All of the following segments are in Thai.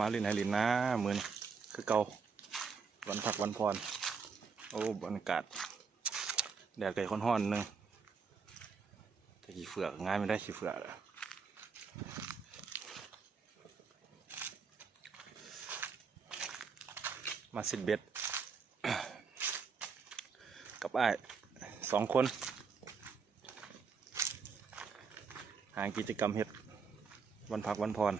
มาลินไฮลินนะมือนี่คือเก่าวันพักวันพรโอ้บรรยากาศแดดไก่ค่อนห้อนนึงแต่ขี้เฟือกง่ายไม่ได้ขี้เฟือกมาสิบเบ็ด กับอ้าย2 คนหากิจกรรมเฮ็ดวันพักวันพร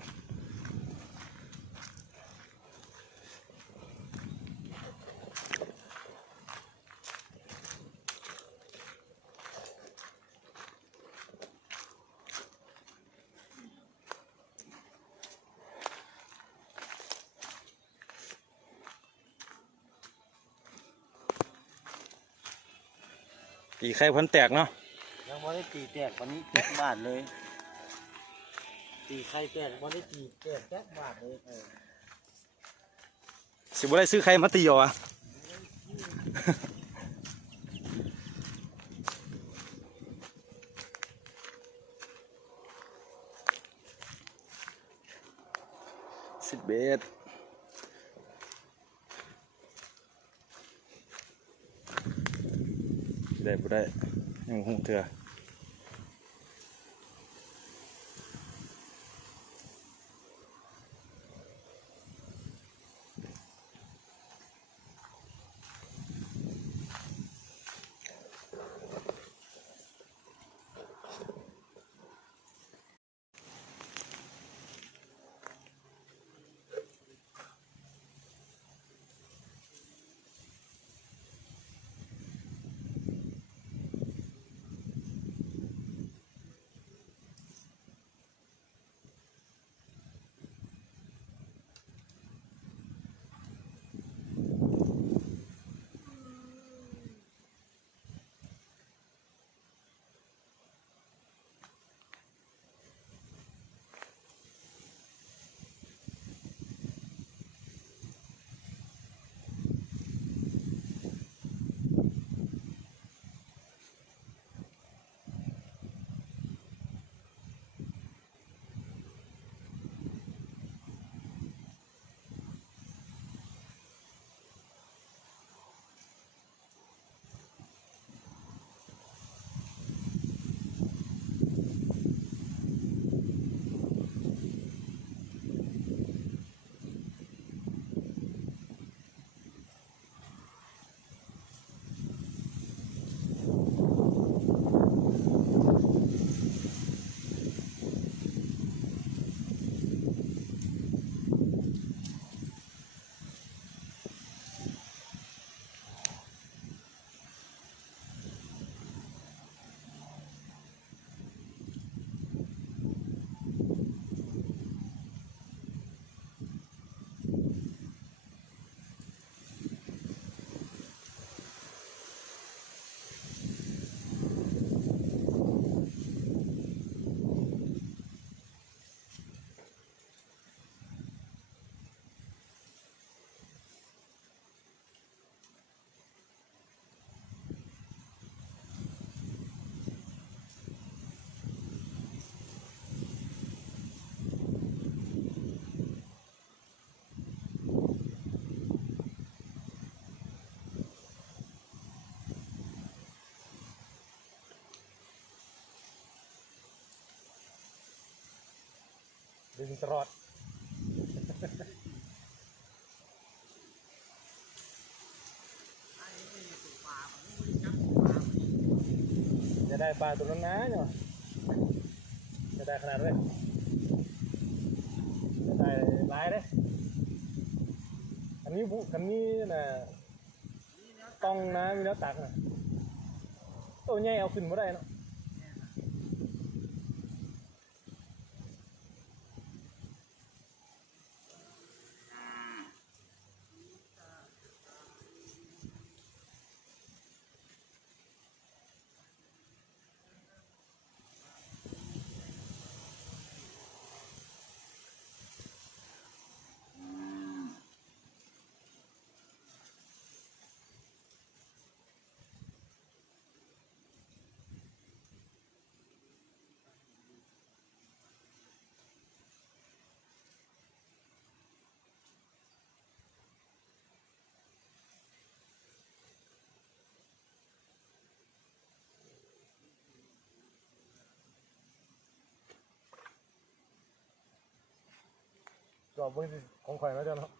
ตีไข่พันแตกเนาะยังไม่ได้ตีแตกวันนี้แตกบาทเลยตีไข่แตกไม่ได้ตีแตกบาทเลยสิบ่ได้ซื้อไข่มาตีเหรอสิบเบ็ดได้บ่ได้ยังหูเถื่อดึงตลอดจะได้ปลาตัวนั้นนะเนาะจะได้ขนาดด้วยจะได้หลายเลยอันนี้น่ะต้องนะมีแล้วตักน่ะตัวใหญ่เอาขึ้นไม่ได้เนาะ จอบเบิ่งสิของข่อยแล้วเจ้าเนาะ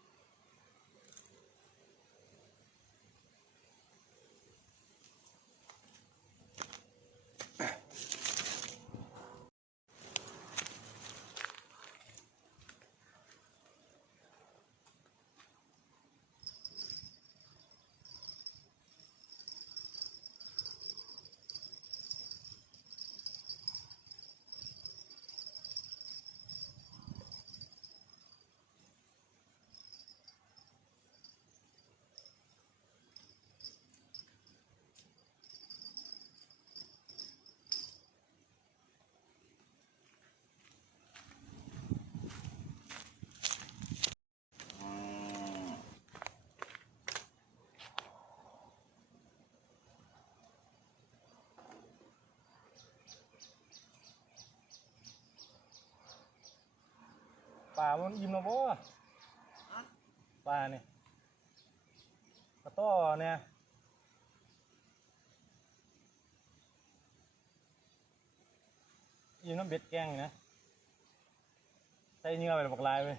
ป่ามันอิ่มแล้วบ่ป่านี่กระต้อเนี่ยอิ่มน้ำเบ็ดแกงนี่นะใส่เนื้อไปบักลายไป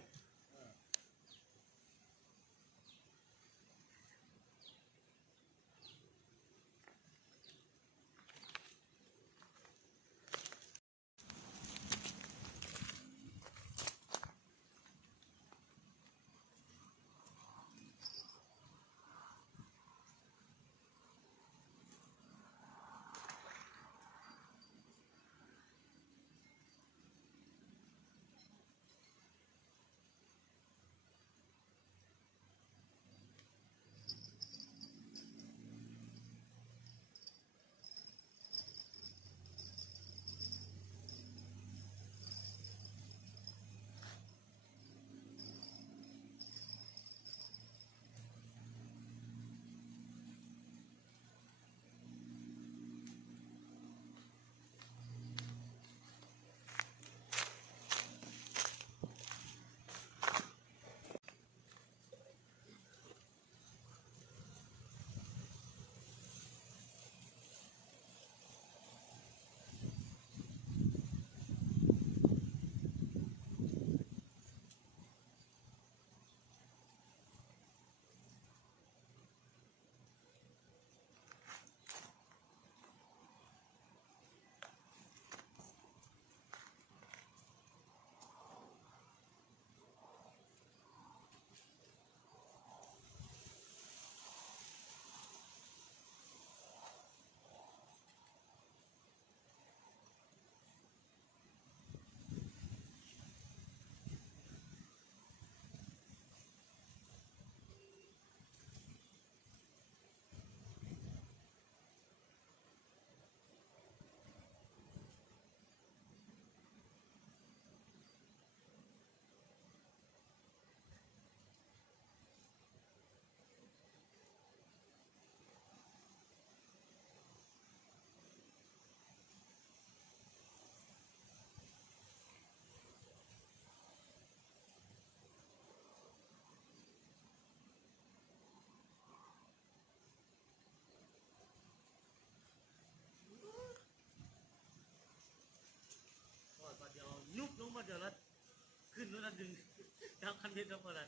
เดี๋ยวยุบลงมาเดี๋ยวละขึ้นแล้วละดึงทำคันเทนทำอะไร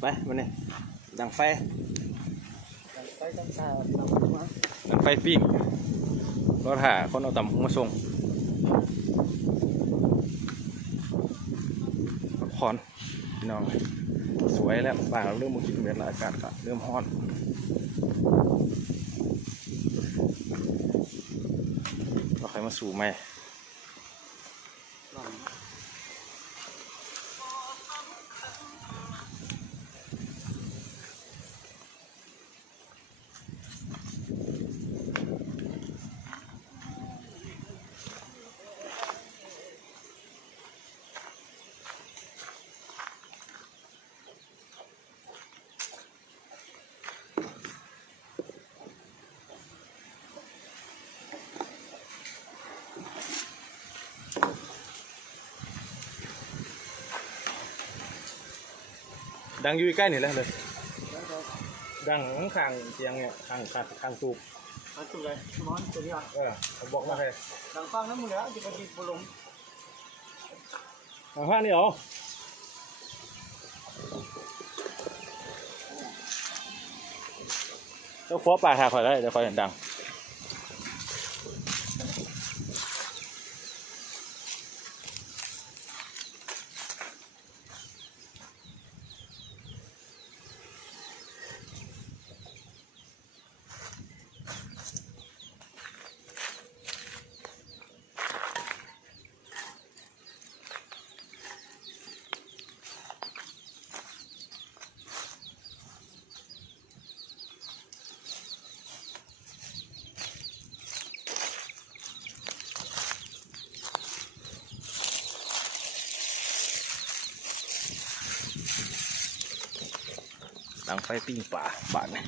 ไปมาเนี่ยดังไฟ ไปตั้งตาตามมา ดังไฟปิ้งรอถ่าคนเอาตำหุงมาส่งพักผ่อนพี่น้องสวยแล้วบ้านเราเริ่มมากินเวลาอากาศก็เริ่มร้อนเราใครมาสู่ไหมดังอยู่ใกล้นี่แหละเลยดังข้างเตียงเนี่ยข้างตูบ อันตัวเลยมอนตัวนี้อ่ะ ผมบอกมาให้ ดังฟังน้ำมือแล้วจะไปกินบุลง ข้างนี่เหรอเจ้าขวปลาหาคอยได้เดี๋ยวคอยเห็นดังดังไฟปิ้งป่าบาดเนี่ย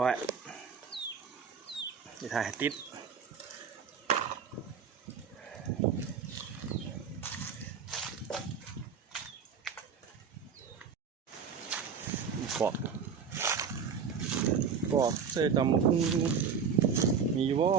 ร้อยจะถ่ายให้ติดกรอบใส่ตำมะพุ้งมีอยู่บ่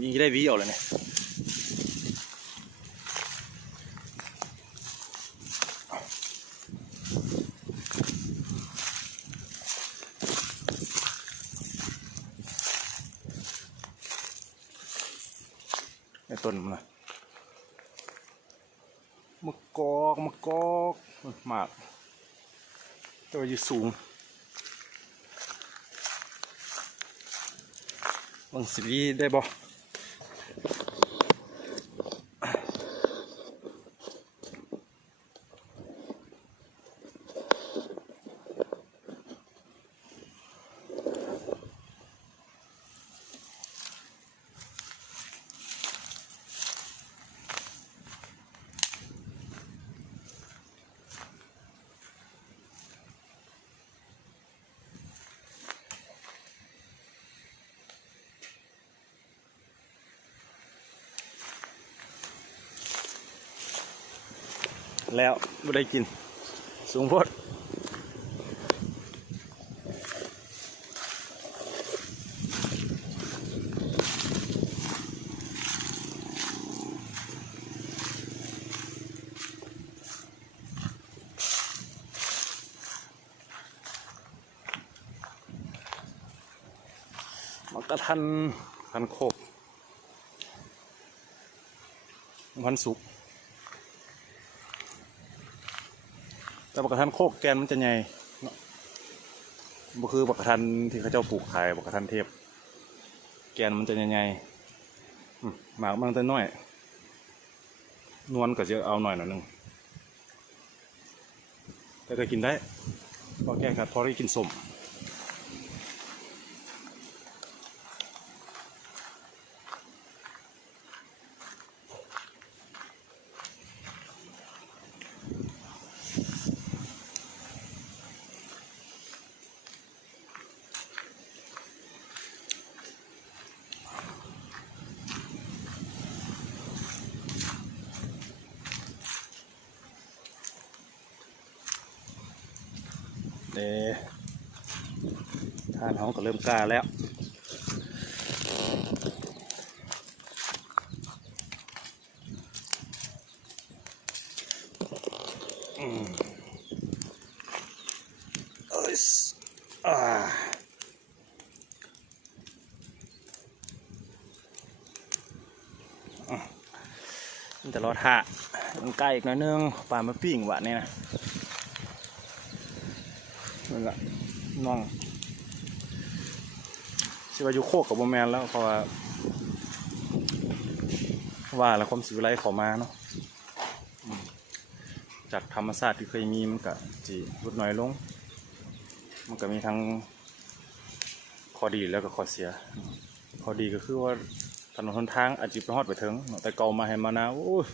มีได้วิเอาเลยเนี่ยไอ้ต้นมันนะมะกอกหมากตัวอยู่สูง บังสีได้บ่แล้วไม่ได้กินสูงโพดมันก็ทันโคกวันศุกร์แต่บักกะทันโคกแกนมันจะใหญ่เนาะบ่คือบักกะทันที่เขาเจ้าปลูกขายบักกะทันเทพแกนมันจะใหญ่หมากมันจะน้อยนวลก็จะเอาหน่อยนึงแต่ก็กินได้พอแก้ครับพอได้กินส้มทานเขาก็เริ่มกล้าแล้วมันจะรอดหะมันใกล้อีกหน่อยนึงปลามาปิ้งหวานนี่นะนั่นแหละน้องชื่อว่าอยู่โคกกับโบแมนแล้วเพราะว่าแล้วความสิวิไลเขามาเนาะจากธรรมชาติที่เคยมีมันก็จีลดน้อยลงมันก็มีทั้งข้อดีแล้วก็ข้อเสียข้อดีก็คือว่าถนนหนทางอาจจะไปฮอดไปถึงแต่เก่ามาให้มานะโอ้ย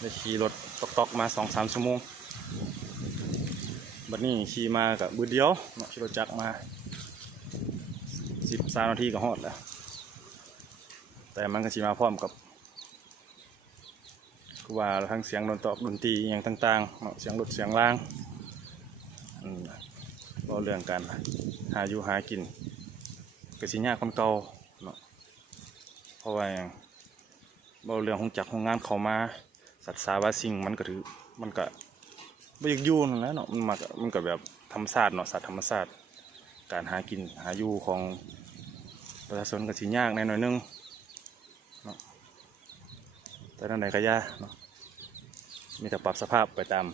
ได้ขี่รถตอกๆมา 2-3 ชั่วโมงบัดนี้ขี่มากับมือเดียวเนาะขี่รถจักรมา13 นาทีก็ฮอดแล้วแต่มันก็ขี่มาพร้อมกับคือว่าทั้งเสียงดนตรีอย่างต่างๆเนาะเสียงรถเสียงล่างเราเรื่องการหาอยู่หากินก็สิยากคนเก่าเนาะเพราะว่าเราเรื่องของจักรของงานเข้ามาสัตว์สาวาสิ่งมันก็ถือมันก็ไม่อยากอยู่นั่นแหละเนาะมันก็แบบธรรมชาติเนาะสัตว์ธรรมชาติการหากินหาอยู่ของประชาชนก็สิยากแน่หน่อยนึงเนาะแต่นั่นไหนก็ยากเนาะมีแต่ปรับสภาพไปตาม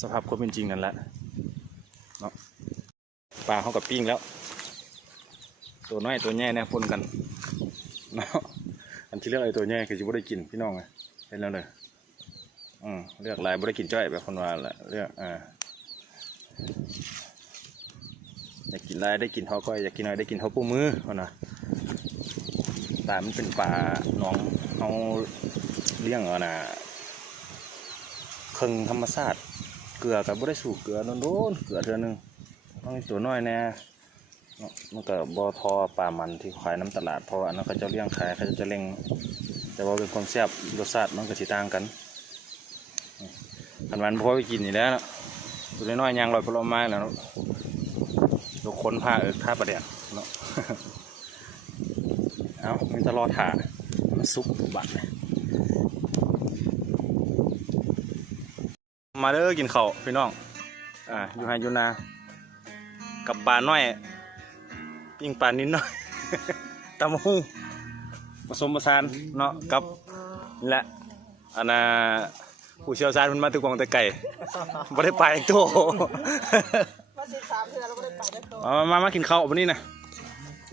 สภาพความเป็นจริงนั่นแหละเนาะปลาเขากับปิ้งแล้วตัวน้อยตัวแย่เนี่ยปนกันเนาะอันที่เลือกไอ้ตัวแย่คือจะไม่ได้กินพี่น้องไงเห็นแล้วเลยเลือกลายไม่ได้กินจ้อยแบบคนว่าแหละเลือกอยากกินลายได้กินเขาก้อยอยากกินอะไรได้กินเขาปูมือเขานะปลามันเป็นปลาหนองเขาเลี้ยงนะเครื่องธรรมชาติเกลือกับไม่ได้สูบเกลือโดนเกลือเท่านึงต้องตัวน้อยแน่มันก็บอทอปลามันที่ขายน้ำตลาดเพราะอันนั้นเขาจะเลี้ยงขายเขาจะเล่งแต่ว่าเป็นความแซ่บรสชาติมันก็สิต่างกันขันวันพอไปกินอยู่แล้วตัวน้อยยางลอยผลไม้แล้วลูกค้นผ้าท่าประเดี๋ยวเนาะเอามันจะรอถ่ามันซุกบัตรมาเด้อกินข้าวพี่น้องอยู่ไฮยูนากับปลาน้อยปิ้งปลานิดหน่อย ตำหูผสมผสานเนาะกับนี่แหละอันน่ะผู้เชี่ยวชาญมันมาตึกวงตะไก่ไม่ได้ไปโตมา13 เดือนเราไม่ได้ไปได้โตมากินข้าววันนี้นะ ป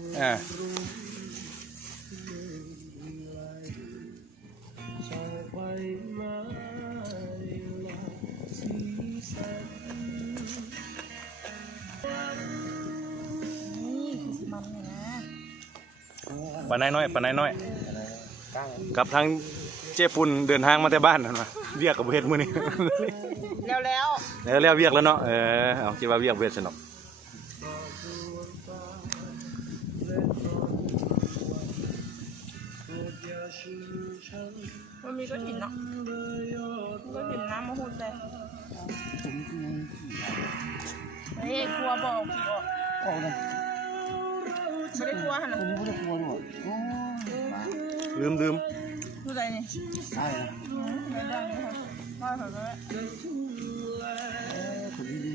านน้อยปานน้อยกับทางเจ๊ปุ่นเดินทางมาแต่บ้านนั่นมาเวียกกับเวทมื้อนี้ แล้วเวียกแล้วเนาะเอาคิดว่าเวียกเวทสนุก มันมีก้อนหินเนาะก้อนหินน้ำมาหุ่นเลยเฮ้ยกลัวบอกพี่ออกเลยไม่ได้กลัวฮะนะ ไม่ได้กลัวด้วยโอ้ ลืม ดูใจนี่ ใช่นะ ไม่ได้เลยค่ะว่าเขาก็ คนดี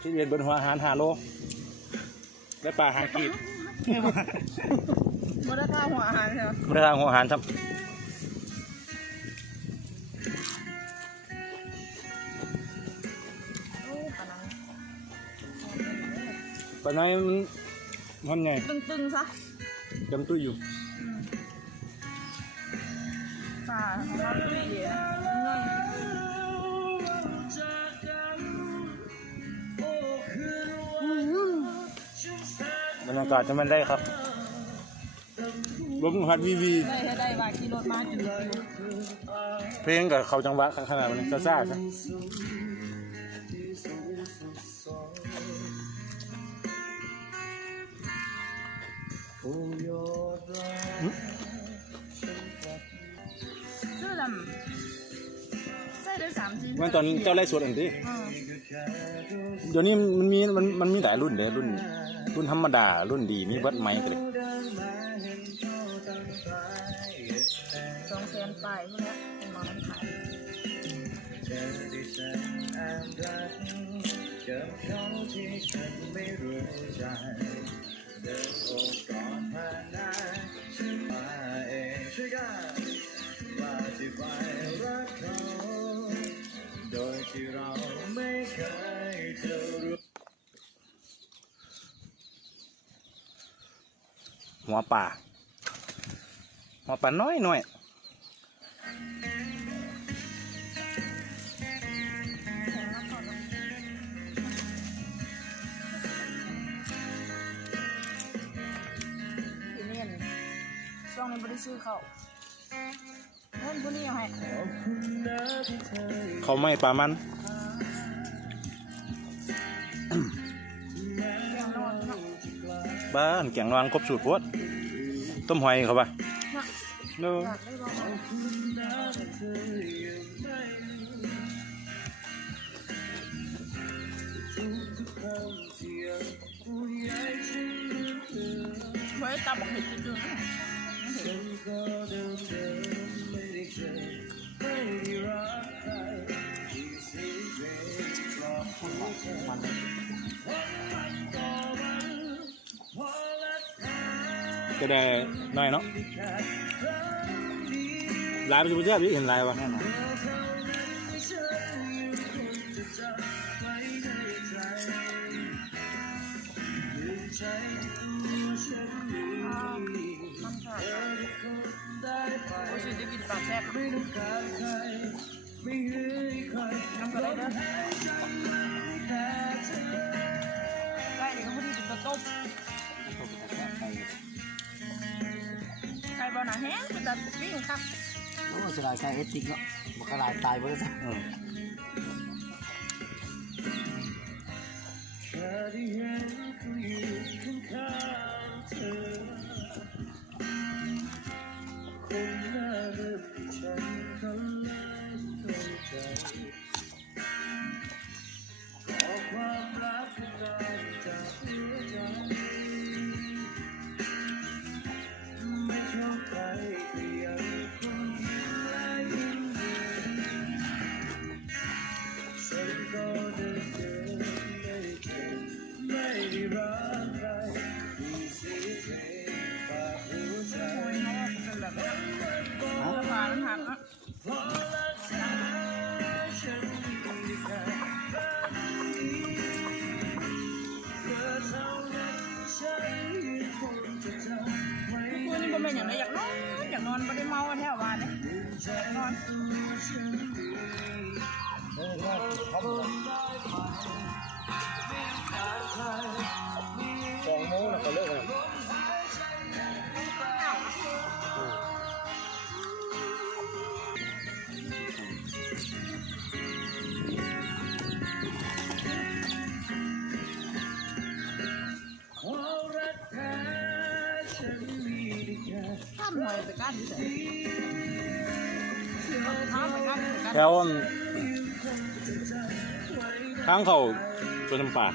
ที่เรียนบนหัวอาหาร5 โลได้ปลาหางกีด ไม่ได้ข้าวหัวอาหารใช่ไหม ไม่ได้ทางหัวอาหารครับ โอ้ปะนัง ปลาน้อยมันไง ตึงๆซะ จำตุ้ยอยู่ ป่าของเราตุ้ยเยอะเงิน บรรยากาศจะมันได้ครับลมพัดวีได้ว่าขี่รถมากี่กิโล เพลงกับเขาจังหวะขนาดนี้ซ่าๆใช่ ชื่อลำใส่ได้3 ทีวันตอนเจ้าไล่สวดอันที่เดี๋ยวนี้มันมีหลายรุ่นเด้รุ่นธรรมดารุ่นดีมีเบิดไม้กันเลย 200,000ปลายพวกนี้เป็นหมอน้ำขายหัวป่าน้อยสีเนียนช่วงนี้ไม่ได้ซื้อเขาเงินพวกนี้เอาให้ เขาไม่ปลามัน แกงนอนเนาะ บ้านแกงนวางครบสูตรพวดต้มหอยเขาปะเนอะ อยากได้ลองเอาไว้ตาบอกเห็ดจืดๆนะเห็นก็ได้น้อยเนาะลายไปสุดยอดพี่เห็นลายวะ มันค่ะโอ้ยจะกินปลาแซ่บน้ำกระไรเด้อได้เดี๋ยวพอดีเป็นตัวต้มไก่บอลหนาแห้งเป็นแบบวิ่งครับ โอ้จะลายใส่เอติกเนาะมันก็ลายตายไปแล้วจ้ะ เ บ่แม่นอย่างไรอยากนอนบ่ได้เมากันแถวบ้านเนี่ยนอน 2 โมงแล้วก็เลิกแล้ว ข้ามหน่อยไปก้านดิเสร็จข้ามไปก้านไปก้าน แถวทางเขาสวนน้ำป่า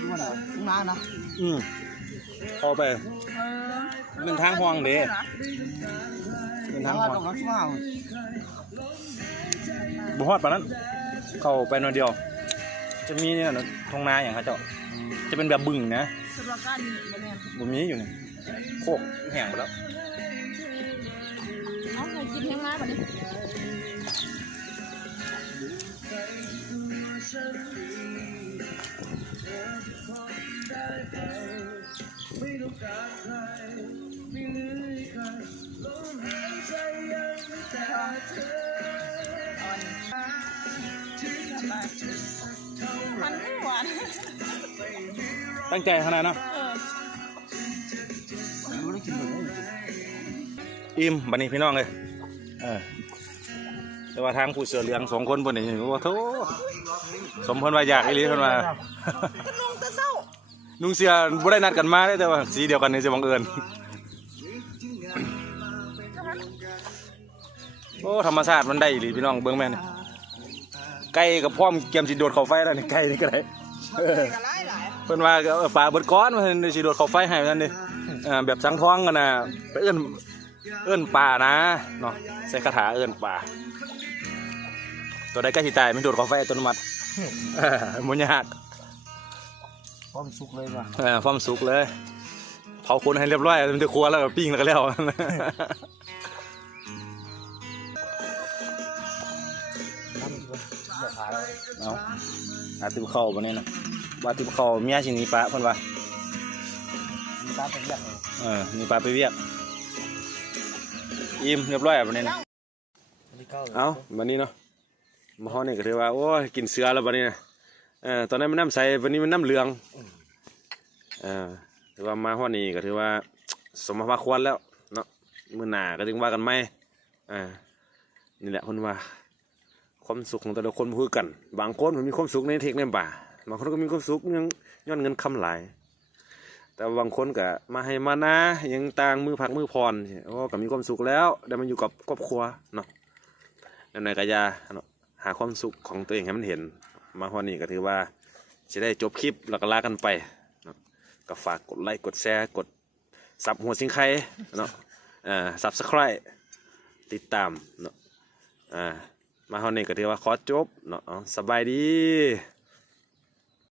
ดูว่าไหนทุ่งนานะ พอไป เป็นทางห่วงเด้ เป็นทางห่วง ต้องรักมาก บุฮอดปานนั้น เข้าไปหน่อยเดียว จะมีเนี่ยนะทงนาอย่างเขาเจ้าจะเป็นแบบบึงนะ สำหรับก้านนี่บ่แม่น บุมีอยู่นี่โคกแห้งไปแล้ว เอาเคยกินแห้งมาบัดนี้ มันไม่หวาน ตั้งใจขนาดนั้น รู้ได้กินแบบนี้ อิ่มบัดนี้พี่น้องเลยแต่ว่าทางผู้เสือเหลือง2 คนเพิ่นนี่ว่าโธ่สมเพิ่นว่าอยากอีหลีเพิ่นว่า ลงแต่เศร้า นุ่งเสื้อบ่ได้นัดกันมาเด้แต่ว่าสีเดียวกันนี่สิบังเอิญโอ้ธรรมชาติมันได้อีหลีพี่น้องเบิ่งแม่นี่ไก่กับพร้อมเกมสิโดดเข้าไฟแล้วนี่ไก่นี่ก็ได้เพิ่นว่าปลาเบิดก้อนว่าสิโดดเข้าไฟให้นั่นดิแบบสังท้องกันน่ะไปเอิ้นปลานะเนาะใส่คาถาเอิ้นปลาตัวใดใกล้สิตายมันโดดเข้าไฟอัตโนมัติบ่ยาก ความสุขเลยว่ะ ความสุขเลยเผาคนให้เรียบร้อยมันจะครัวแล้วก็ปิ้งแล้วก็แล้ว เอาอาติบเข้าวันนี้นะว่าติบเข้าเมียสิหนีปลาเพิ่นว่า มีตาเป็นแบบ หนีปลาไปเวียกอิ่มเรียบร้อยวันนี้นะเอาวันนี้เนาะมาฮ้อนี่ก็ถือว่าโอ้ยกินเสือแล้ววันนี้นะตอนนั้นมันน้ำใสวันนี้มันน้ำเหลืองถือว่ามาฮ้อนี่ก็ถือว่าสมมาควรแล้วเนาะมื้อหน้าก็ถึงว่ากันใหม่นี่แหละเพิ่นว่าความสุขของแต่ละคนบ่คือกันบางคนมันมีความสุขในเทคในป่าบางคนก็มีความสุขยังย้อนเงินคำหลายแต่บางคนก็มาให้มานะยังต่างมือพักมือพรโอ้ก็มีความสุขแล้วได้มาอยู่กับครอบครัวเนาะนั่นน่ะก็อย่าเนาะหาความสุขของตัวเองให้มันเห็นมาวันนี้ก็ถือว่าจะได้จบคลิปแล้วก็ลากันไปเนาะก็ฝากกดไลค์กดแชร์กดซับหัวสิงไข่เนาะSubscribe ติดตามเนาะมาเท่านี้ก็ถือว่าขอจบเนาะสบายดี